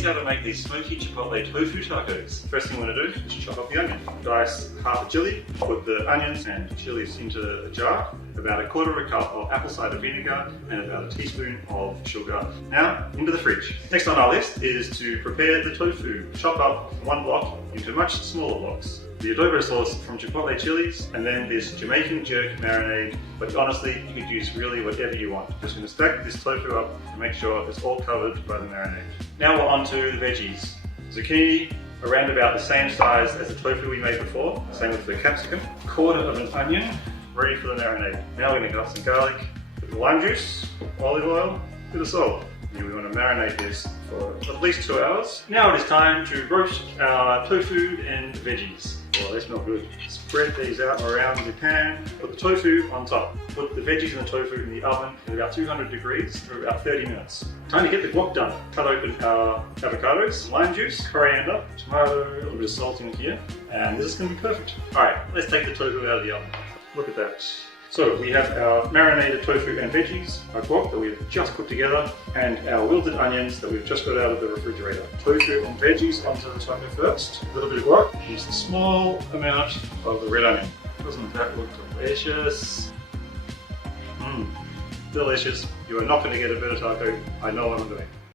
here's how to make these smoky chipotle tofu tacos. First thing you want to do is chop up the onion. Dice half a chili, put the onions and chilies into a jar, about 1/4 cup of apple cider vinegar, and about a teaspoon of sugar. Now, into the fridge. Next on our list is to prepare the tofu. Chop up one block into much smaller blocks. The adobo sauce from Chipotle chilies, and then this Jamaican jerk marinade, but honestly, you could use really whatever you want. Just going to stack this tofu up and make sure it's all covered by the marinade. Now we're on to the veggies. Zucchini, around about the same size as the tofu we made before, same with the capsicum. 1/4 of an onion, ready for the marinade. Now we're going to cut some garlic, bit of lime juice, olive oil, bit of salt. And we want to marinate this for at least 2 hours. Now it is time to roast our tofu and veggies. Oh, they smell good. Spread these out around the pan. Put the tofu on top. Put the veggies and the tofu in the oven at about 200 degrees for about 30 minutes. Time to get the guac done. Cut open our avocados, lime juice, coriander, tomato, a little bit of salt in here, and this is going to be perfect. Alright, let's take the tofu out of the oven. Look at that. So we have our marinated tofu and veggies, our guac that we've just put together, and our wilted onions that we've just got out of the refrigerator. Tofu and veggies onto the taco first. A little bit of guac, just a small amount of the red onion. Doesn't that look delicious? Delicious. You are not going to get a better taco. I know what I'm doing.